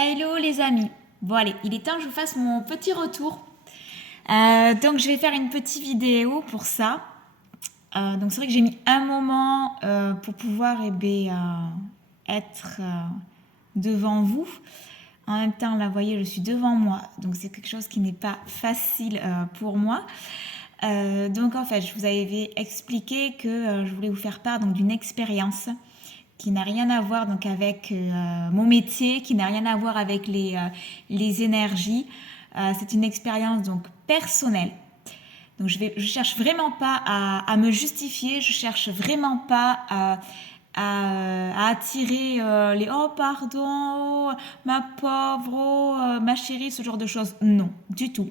Hello les amis. Bon allez, il est temps que je vous fasse mon petit retour. Donc je vais faire une petite vidéo pour ça. Donc c'est vrai que j'ai mis un moment pour pouvoir être devant vous. En même temps, là, vous voyez, je suis devant moi. Donc c'est quelque chose qui n'est pas facile pour moi. Donc en fait, je vous avais expliqué que je voulais vous faire part donc d'une expérience qui n'a rien à voir donc avec mon métier, qui n'a rien à voir avec les énergies. C'est une expérience donc personnelle. Donc je cherche vraiment pas à me justifier, je cherche vraiment pas à attirer les oh pardon, oh, ma pauvre, oh, ma chérie, ce genre de choses. Non, du tout.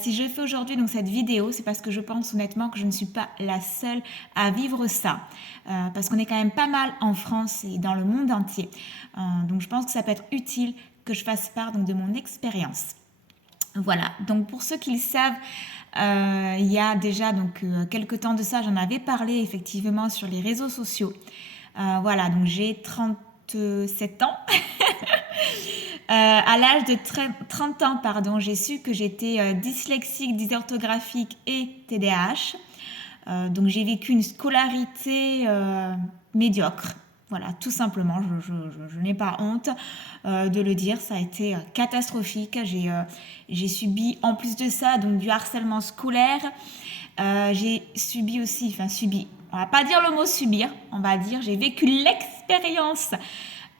Si je fais aujourd'hui donc cette vidéo, c'est parce que je pense honnêtement que je ne suis pas la seule à vivre ça. Parce qu'on est quand même pas mal en France et dans le monde entier. Donc je pense que ça peut être utile que je fasse part donc, de mon expérience. Voilà, donc pour ceux qui le savent, il y a déjà donc quelques temps de ça, j'en avais parlé effectivement sur les réseaux sociaux. Voilà, donc j'ai 37 ans. À l'âge de 30 ans, pardon, j'ai su que j'étais dyslexique, dysorthographique et TDAH. Donc j'ai vécu une scolarité médiocre. Voilà, tout simplement, je n'ai pas honte de le dire, ça a été catastrophique. J'ai subi en plus de ça donc du harcèlement scolaire. J'ai subi aussi, enfin subi, on va pas dire le mot subir, on va dire j'ai vécu l'expérience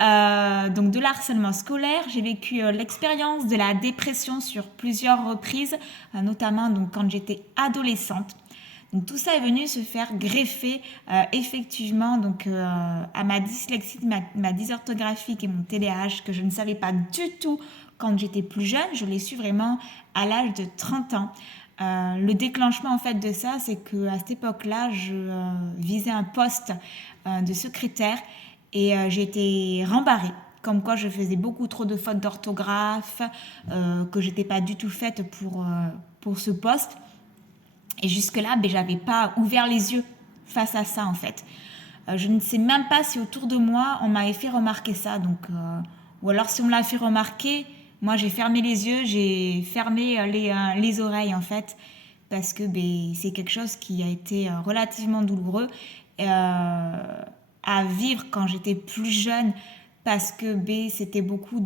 donc de l'harcèlement scolaire, j'ai vécu l'expérience de la dépression sur plusieurs reprises, notamment donc quand j'étais adolescente. Donc tout ça est venu se faire greffer effectivement donc à ma dyslexie, ma dysorthographique et mon TDAH que je ne savais pas du tout quand j'étais plus jeune. Je l'ai su vraiment à l'âge de 30 ans. Le déclenchement en fait de ça, c'est que à cette époque-là, je visais un poste de secrétaire et j'ai été rembarrée. Comme quoi je faisais beaucoup trop de fautes d'orthographe, que j'étais pas du tout faite pour ce poste. Et jusque-là, j'avais pas ouvert les yeux face à ça en fait. Je ne sais même pas si autour de moi on m'avait fait remarquer ça. Donc, ou alors si on me l'a fait remarquer, moi j'ai fermé les yeux, j'ai fermé les oreilles en fait, parce que c'est quelque chose qui a été relativement douloureux à vivre quand j'étais plus jeune, parce que c'était beaucoup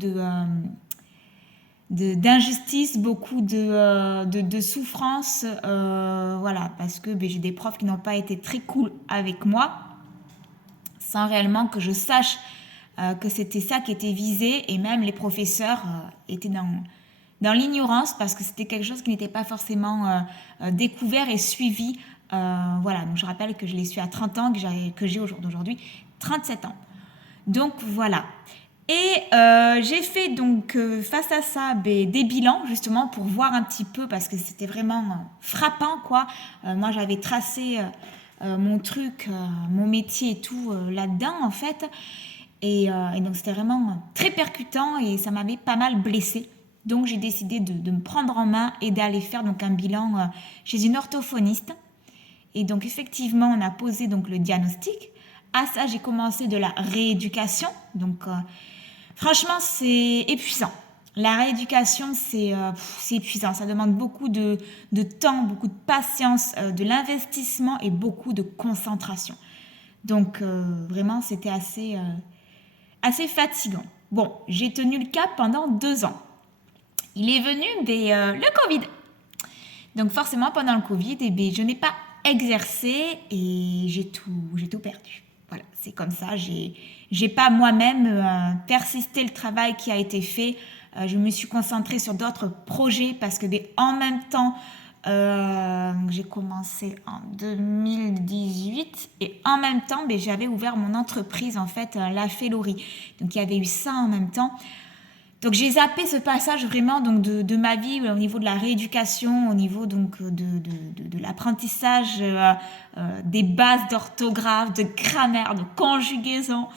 d'injustice, beaucoup de souffrance, voilà, parce que j'ai des profs qui n'ont pas été très cool avec moi, sans réellement que je sache que c'était ça qui était visé, et même les professeurs étaient dans l'ignorance, parce que c'était quelque chose qui n'était pas forcément découvert et suivi. Voilà, donc je rappelle que je l'ai su à 30 ans, que j'ai aujourd'hui 37 ans. Donc voilà. Et j'ai fait donc face à ça des bilans justement pour voir un petit peu, parce que c'était vraiment frappant quoi. Moi j'avais tracé mon truc, mon métier et tout là-dedans en fait. Et donc c'était vraiment très percutant et ça m'avait pas mal blessée. Donc j'ai décidé de me prendre en main et d'aller faire donc un bilan chez une orthophoniste. Et donc effectivement on a posé donc le diagnostic. À ça j'ai commencé de la rééducation. Donc franchement, c'est épuisant. La rééducation, c'est épuisant. Ça demande beaucoup de temps, beaucoup de patience, de l'investissement et beaucoup de concentration. Donc, vraiment, c'était assez fatigant. Bon, j'ai tenu le cap pendant 2 ans. Il est venu le Covid. Donc, forcément, pendant le Covid, je n'ai pas exercé et j'ai tout perdu. Voilà, c'est comme ça. J'ai pas moi-même persisté le travail qui a été fait. Je me suis concentrée sur d'autres projets parce que en même temps, j'ai commencé en 2018 et en même temps, j'avais ouvert mon entreprise en fait, la Félorie. Donc il y avait eu ça en même temps. Donc j'ai zappé ce passage vraiment donc de ma vie au niveau de la rééducation, au niveau donc de l'apprentissage des bases d'orthographe, de grammaire, de conjugaison.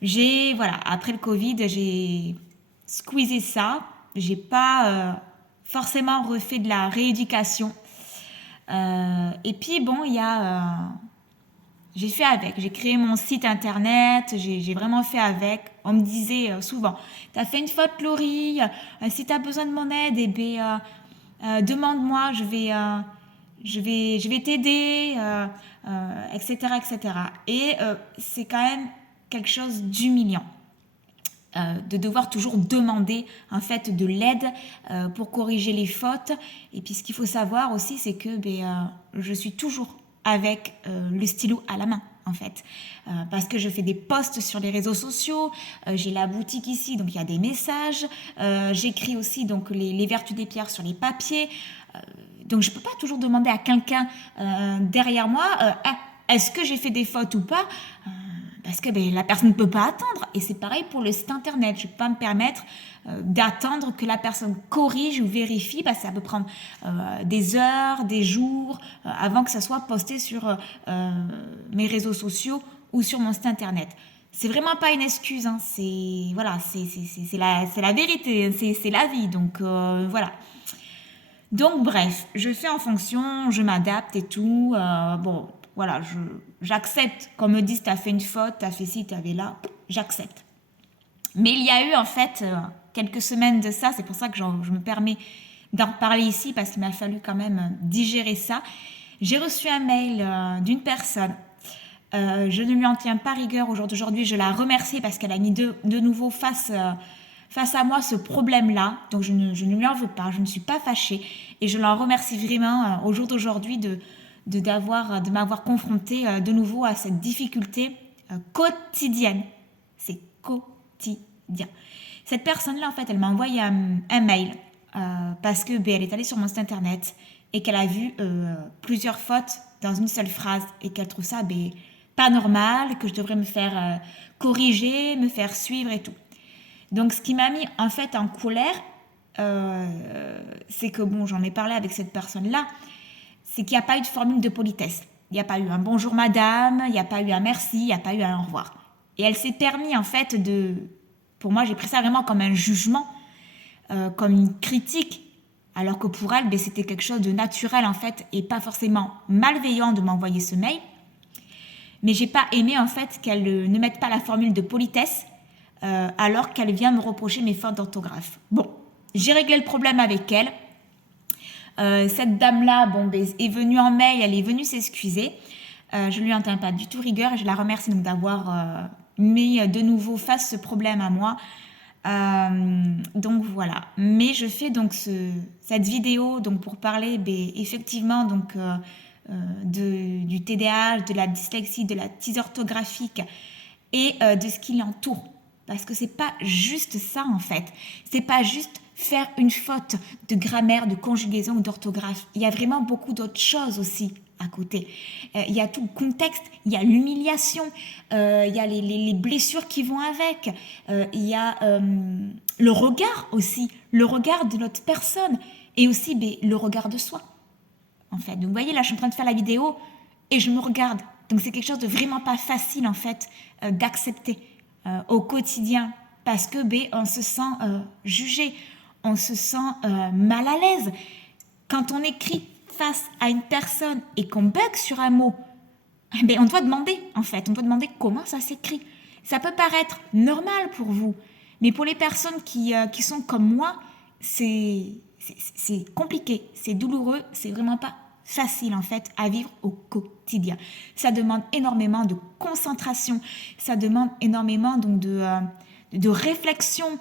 Voilà, après le Covid, j'ai squeezé ça. J'ai pas forcément refait de la rééducation. Et puis bon, J'ai fait avec. J'ai créé mon site internet. J'ai vraiment fait avec. On me disait souvent, t'as fait une faute, Laurie. Si t'as besoin de mon aide, eh bien, demande-moi. Je vais t'aider, etc., etc. Et c'est quand même quelque chose d'humiliant. De devoir toujours demander en fait de l'aide pour corriger les fautes. Et puis ce qu'il faut savoir aussi, c'est que je suis toujours avec le stylo à la main en fait, parce que je fais des posts sur les réseaux sociaux, j'ai la boutique ici, donc il y a des messages, j'écris aussi donc les vertus des pierres sur les papiers, donc je peux pas toujours demander à quelqu'un derrière moi, est-ce que j'ai fait des fautes ou pas, parce que la personne ne peut pas attendre. Et c'est pareil pour le site internet. Je ne peux pas me permettre d'attendre que la personne corrige ou vérifie, parce que ça peut prendre des heures, des jours, avant que ça soit posté sur mes réseaux sociaux ou sur mon site internet. C'est vraiment pas une excuse, hein. C'est la vérité, c'est la vie. Donc voilà. Donc bref, je fais en fonction, je m'adapte et tout. Bon, voilà, j'accepte. Qu'on me dise, t'as fait une faute, t'as fait ci, t'as fait là, j'accepte. Mais il y a eu en fait quelques semaines de ça, c'est pour ça que je me permets d'en reparler ici, parce qu'il m'a fallu quand même digérer ça. J'ai reçu un mail d'une personne. Je ne lui en tiens pas rigueur au jour d'aujourd'hui. Je la remercie parce qu'elle a mis de nouveau face à moi ce problème-là. Donc je ne lui en veux pas, je ne suis pas fâchée. Et je l'en remercie vraiment au jour d'aujourd'hui de m'avoir confrontée de nouveau à cette difficulté quotidienne. C'est quotidien. Cette personne-là, en fait, elle m'a envoyé un mail parce que elle est allée sur mon site internet et qu'elle a vu plusieurs fautes dans une seule phrase et qu'elle trouve ça pas normal, que je devrais me faire corriger, me faire suivre et tout. Donc, ce qui m'a mis en fait en colère, c'est que j'en ai parlé avec cette personne-là, c'est qu'il n'y a pas eu de formule de politesse. Il n'y a pas eu un bonjour madame, il n'y a pas eu un merci, il n'y a pas eu un au revoir. Et elle s'est permis en fait pour moi j'ai pris ça vraiment comme un jugement, comme une critique, alors que pour elle c'était quelque chose de naturel en fait et pas forcément malveillant de m'envoyer ce mail. Mais j'ai pas aimé en fait qu'elle ne mette pas la formule de politesse alors qu'elle vient me reprocher mes fautes d'orthographe. Bon, j'ai réglé le problème avec elle. Cette dame-là, est venue en mail, elle est venue s'excuser. Je lui en tiens pas du tout rigueur et je la remercie donc d'avoir mis de nouveau face ce problème à moi. Donc voilà. Mais je fais donc cette vidéo donc pour parler effectivement donc du TDAH, de la dyslexie, de la dysorthographique et de ce qui l'entoure. Parce que c'est pas juste ça en fait. C'est pas juste faire une faute de grammaire, de conjugaison ou d'orthographe. Il y a vraiment beaucoup d'autres choses aussi à côté. Il y a tout le contexte, il y a l'humiliation, il y a les blessures qui vont avec, il y a le regard aussi, le regard de notre personne et aussi le regard de soi. En fait, donc vous voyez là, je suis en train de faire la vidéo et je me regarde. Donc c'est quelque chose de vraiment pas facile en fait d'accepter au quotidien parce que on se sent jugé, on se sent mal à l'aise. Quand on écrit face à une personne et qu'on bug sur un mot, on doit demander en fait, on doit demander comment ça s'écrit. Ça peut paraître normal pour vous, mais pour les personnes qui sont comme moi, c'est compliqué, c'est douloureux, c'est vraiment pas facile en fait à vivre au quotidien. Ça demande énormément de concentration, ça demande énormément donc de réflexion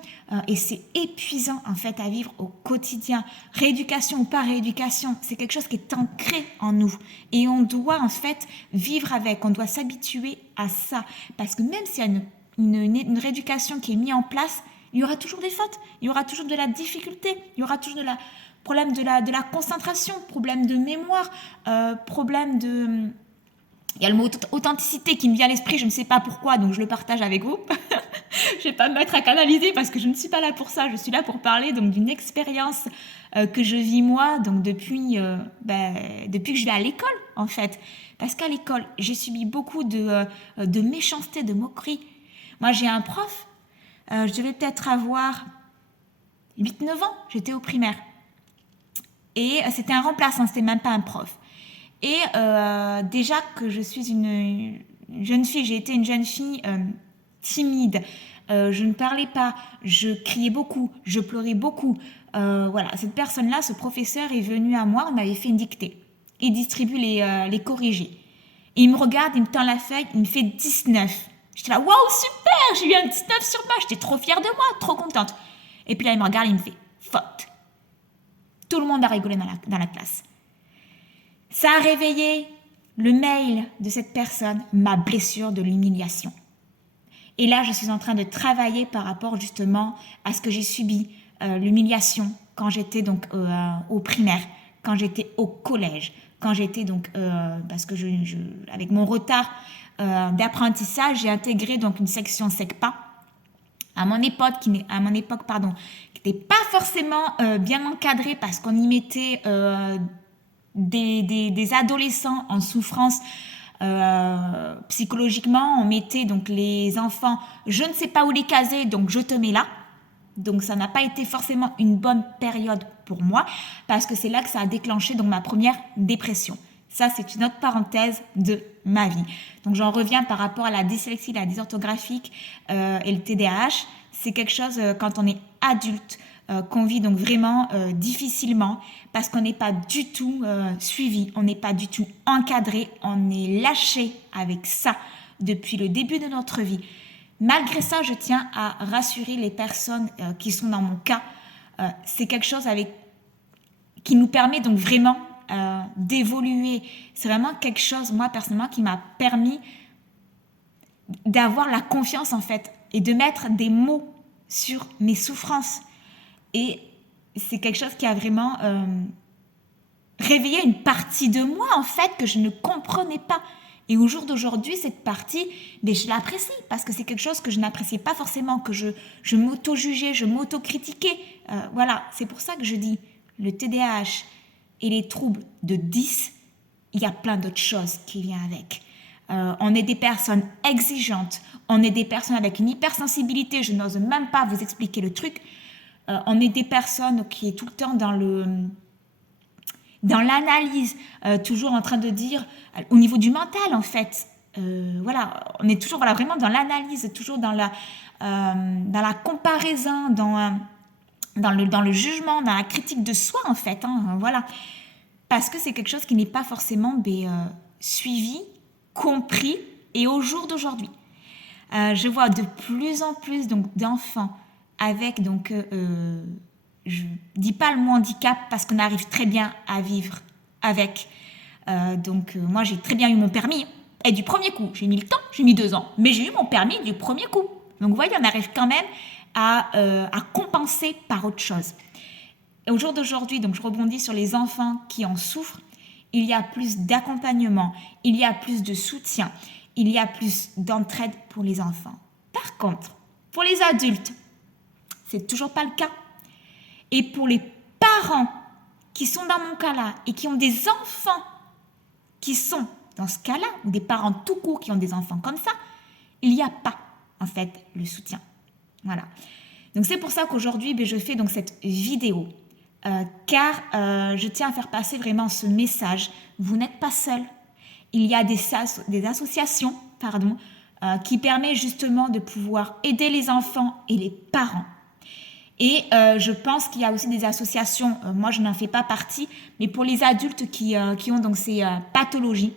et c'est épuisant en fait à vivre au quotidien. Rééducation ou pas rééducation, c'est quelque chose qui est ancré en nous et on doit en fait vivre avec, on doit s'habituer à ça parce que même s'il y a une rééducation qui est mise en place, il y aura toujours des fautes, il y aura toujours de la difficulté, il y aura toujours problème de la concentration, problème de mémoire, problème de... Il y a le mot authenticité qui me vient à l'esprit, je ne sais pas pourquoi, donc je le partage avec vous. Je ne vais pas me mettre à canaliser parce que je ne suis pas là pour ça, je suis là pour parler donc d'une expérience que je vis moi donc depuis que je vais à l'école en fait. Parce qu'à l'école, j'ai subi beaucoup de méchanceté, de moquerie. Moi, j'ai un prof, je devais peut-être avoir 8-9 ans, j'étais au primaire. Et c'était un remplaçant, c'était même pas un prof. Et déjà que je suis jeune fille, j'ai été une jeune fille timide. Je ne parlais pas, je criais beaucoup, je pleurais beaucoup. Voilà, cette personne-là, ce professeur est venu à moi, on m'avait fait une dictée. Il distribue les corrigés. Et il me regarde, il me tend la feuille, il me fait 19. J'étais là, waouh, super, j'ai eu un 19 sur 20, j'étais trop fière de moi, trop contente. Et puis là, il me regarde et il me fait faute. Tout le monde a rigolé dans la classe. Ça a réveillé le mail de cette personne, ma blessure de l'humiliation. Et là, je suis en train de travailler par rapport justement à ce que j'ai subi, l'humiliation quand j'étais donc au primaire, quand j'étais au collège, quand j'étais donc, parce que avec mon retard d'apprentissage, j'ai intégré donc une section SECPA à mon époque, qui n'était pas forcément bien encadrée parce qu'on y mettait des adolescents en souffrance psychologiquement. On mettait donc les enfants, je ne sais pas où les caser, donc je te mets là. Donc ça n'a pas été forcément une bonne période pour moi parce que c'est là que ça a déclenché donc ma première dépression. Ça, c'est une autre parenthèse de ma vie. Donc j'en reviens par rapport à la dyslexie, la dysorthographique et le TDAH. C'est quelque chose quand on est adulte qu'on vit donc vraiment difficilement parce qu'on n'est pas du tout suivi, on n'est pas du tout encadré, on est lâché avec ça depuis le début de notre vie. Malgré ça, je tiens à rassurer les personnes qui sont dans mon cas. C'est quelque chose qui nous permet donc vraiment d'évoluer. C'est vraiment quelque chose, moi personnellement, qui m'a permis d'avoir la confiance en fait et de mettre des mots sur mes souffrances. Et c'est quelque chose qui a vraiment réveillé une partie de moi en fait que je ne comprenais pas. Et au jour d'aujourd'hui, cette partie, je l'apprécie parce que c'est quelque chose que je n'appréciais pas forcément, que je m'auto-jugeais, je m'auto-critiquais. Voilà, c'est pour ça que je dis le TDAH et les troubles de 10, il y a plein d'autres choses qui viennent avec. On est des personnes exigeantes, on est des personnes avec une hypersensibilité, je n'ose même pas vous expliquer le truc. On est des personnes qui est tout le temps dans l'analyse, toujours en train de dire, au niveau du mental en fait, voilà, on est toujours vraiment dans l'analyse, toujours dans la comparaison, dans le jugement, dans la critique de soi en fait, voilà. Parce que c'est quelque chose qui n'est pas forcément suivi, compris, et au jour d'aujourd'hui. Je vois de plus en plus donc, d'enfants avec, donc, je ne dis pas le mot handicap parce qu'on arrive très bien à vivre avec. Moi, j'ai très bien eu mon permis. Et du premier coup, j'ai mis le temps, j'ai mis 2 ans, mais j'ai eu mon permis du premier coup. Donc, vous voyez, on arrive quand même à compenser par autre chose. Et au jour d'aujourd'hui, donc je rebondis sur les enfants qui en souffrent, il y a plus d'accompagnement, il y a plus de soutien, il y a plus d'entraide pour les enfants. Par contre, pour les adultes, c'est toujours pas le cas. Et pour les parents qui sont dans mon cas-là et qui ont des enfants qui sont dans ce cas-là, ou des parents tout court qui ont des enfants comme ça, il n'y a pas en fait le soutien. Voilà. Donc c'est pour ça qu'aujourd'hui, je fais donc cette vidéo. Car je tiens à faire passer vraiment ce message. Vous n'êtes pas seul. Il y a des associations qui permettent justement de pouvoir aider les enfants et les parents. Et je pense qu'il y a aussi des associations, moi je n'en fais pas partie, mais pour les adultes qui ont donc ces pathologies,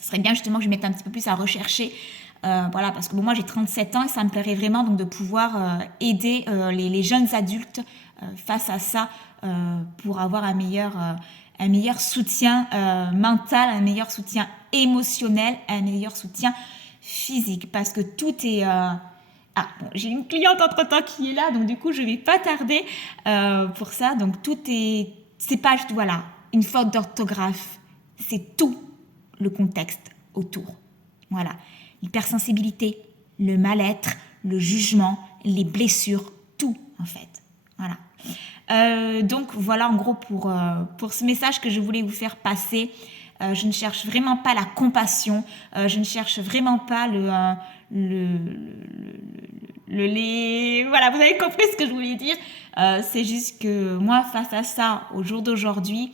ce serait bien justement que je mette un petit peu plus à rechercher. Voilà, parce que moi j'ai 37 ans et ça me plairait vraiment donc de pouvoir aider les jeunes adultes face à ça pour avoir un meilleur soutien mental, un meilleur soutien émotionnel, un meilleur soutien physique, parce que tout est... j'ai une cliente entre-temps qui est là, donc du coup je ne vais pas tarder pour ça. Donc c'est pas juste voilà, une faute d'orthographe, c'est tout le contexte autour. Voilà, l'hypersensibilité, le mal-être, le jugement, les blessures, tout en fait. Voilà. Donc voilà en gros pour ce message que je voulais vous faire passer. Je ne cherche vraiment pas la compassion, je ne cherche vraiment pas voilà, vous avez compris ce que je voulais dire. C'est juste que moi, face à ça, au jour d'aujourd'hui,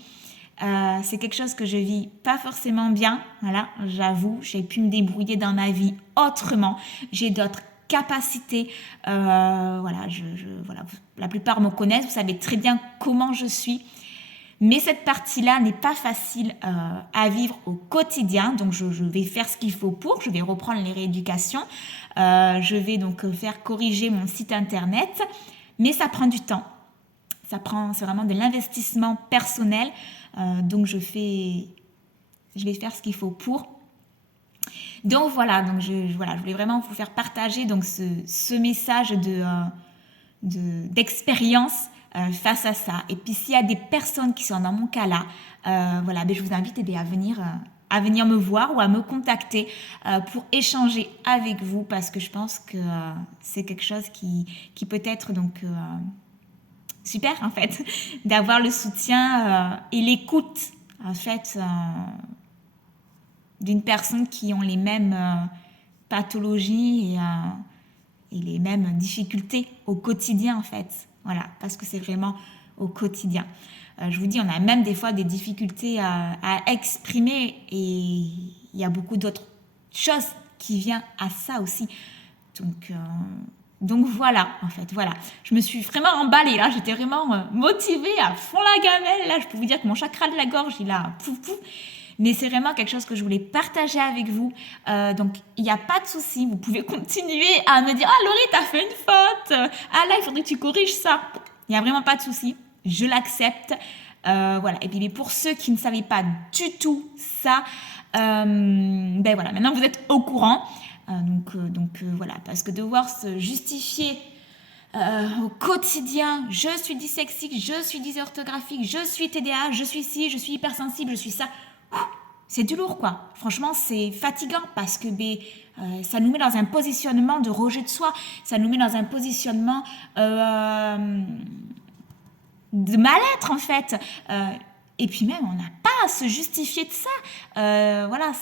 C'est quelque chose que je vis pas forcément bien, voilà, j'avoue. J'ai pu me débrouiller dans ma vie autrement. J'ai d'autres capacités. Voilà, voilà, la plupart me connaissent, vous savez très bien comment je suis. Mais cette partie-là n'est pas facile à vivre au quotidien. Donc, je vais faire ce qu'il faut pour. Je vais reprendre les rééducations. Je vais donc faire corriger mon site internet. Mais ça prend du temps. C'est vraiment de l'investissement personnel. Donc, je vais faire ce qu'il faut pour. Donc, voilà. Donc, je voulais vraiment vous faire partager donc, ce message d'expérience face à ça. Et puis s'il y a des personnes qui sont dans mon cas là, voilà, je vous invite à venir me voir ou à me contacter pour échanger avec vous parce que je pense que c'est quelque chose qui peut être donc super en fait d'avoir le soutien et l'écoute en fait d'une personne qui ont les mêmes pathologies et les mêmes difficultés au quotidien en fait. Voilà, parce que c'est vraiment au quotidien. Je vous dis, on a même des fois des difficultés à exprimer et il y a beaucoup d'autres choses qui viennent à ça aussi. Donc voilà, en fait, voilà. Je me suis vraiment emballée, là, j'étais vraiment motivée à fond la gamelle. Là, je peux vous dire que mon chakra de la gorge, il a pouf pouf. Mais c'est vraiment quelque chose que je voulais partager avec vous. Donc, il n'y a pas de souci. Vous pouvez continuer à me dire « Ah, Laurie, t'as fait une faute. Ah là, il faudrait que tu corriges ça. » Il n'y a vraiment pas de souci. Je l'accepte. Voilà. Et puis, pour ceux qui ne savaient pas du tout ça, voilà, maintenant, vous êtes au courant. Voilà. Parce que devoir se justifier au quotidien, je suis dyslexique, je suis dysorthographique, je suis TDA, je suis ci, je suis hypersensible, je suis ça. C'est du lourd quoi. Franchement, c'est fatigant parce que ça nous met dans un positionnement de rejet de soi, ça nous met dans un positionnement de mal-être en fait. Et puis même, on n'a pas à se justifier de ça. Voilà,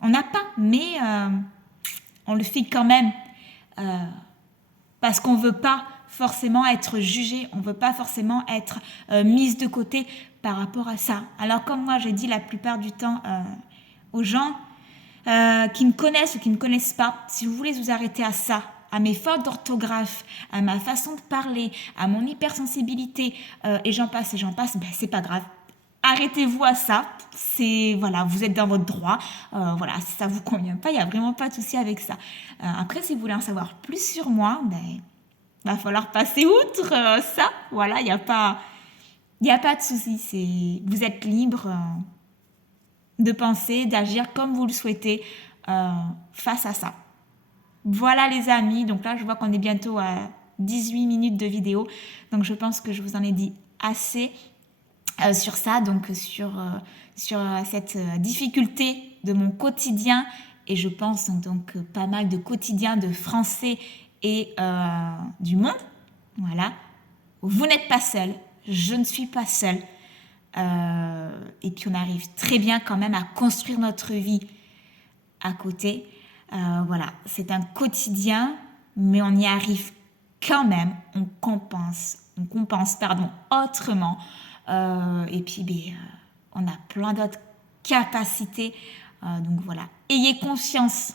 on n'a pas, mais on le fait quand même parce qu'on veut pas forcément être jugé, on veut pas forcément être mise de côté par rapport à ça. Alors comme moi j'ai dit la plupart du temps aux gens qui me connaissent ou qui ne me connaissent pas, si vous voulez vous arrêter à ça, à mes fautes d'orthographe, à ma façon de parler, à mon hypersensibilité et j'en passe, c'est pas grave. Arrêtez-vous à ça, voilà, vous êtes dans votre droit, voilà, si ça vous convient pas, il n'y a vraiment pas de souci avec ça. Après, si vous voulez en savoir plus sur moi, va falloir passer outre ça, voilà, il n'y a pas de souci, vous êtes libre de penser, d'agir comme vous le souhaitez face à ça. Voilà les amis, donc là je vois qu'on est bientôt à 18 minutes de vidéo, donc je pense que je vous en ai dit assez sur ça, donc sur cette difficulté de mon quotidien, et je pense donc pas mal de quotidiens de Français et du monde. Voilà, vous n'êtes pas seul, je ne suis pas seule, et puis on arrive très bien quand même à construire notre vie à côté. Voilà, c'est un quotidien, mais on y arrive quand même, on compense autrement. Et puis, on a plein d'autres capacités. Donc voilà, ayez confiance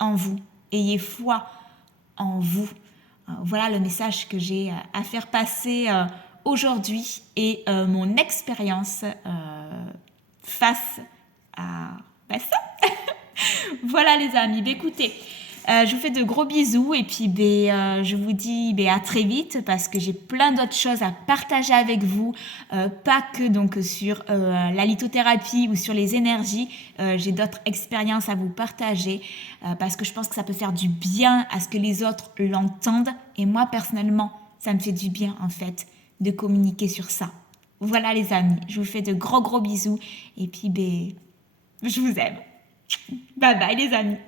en vous, ayez foi en vous. Voilà le message que j'ai à faire passer aujourd'hui et mon expérience face à ça. Voilà les amis, écoutez, je vous fais de gros bisous et puis je vous dis à très vite parce que j'ai plein d'autres choses à partager avec vous, pas que donc sur la lithothérapie ou sur les énergies, j'ai d'autres expériences à vous partager parce que je pense que ça peut faire du bien à ce que les autres l'entendent et moi personnellement ça me fait du bien en fait de communiquer sur ça. Voilà les amis, je vous fais de gros bisous et puis je vous aime. Bye bye les amis.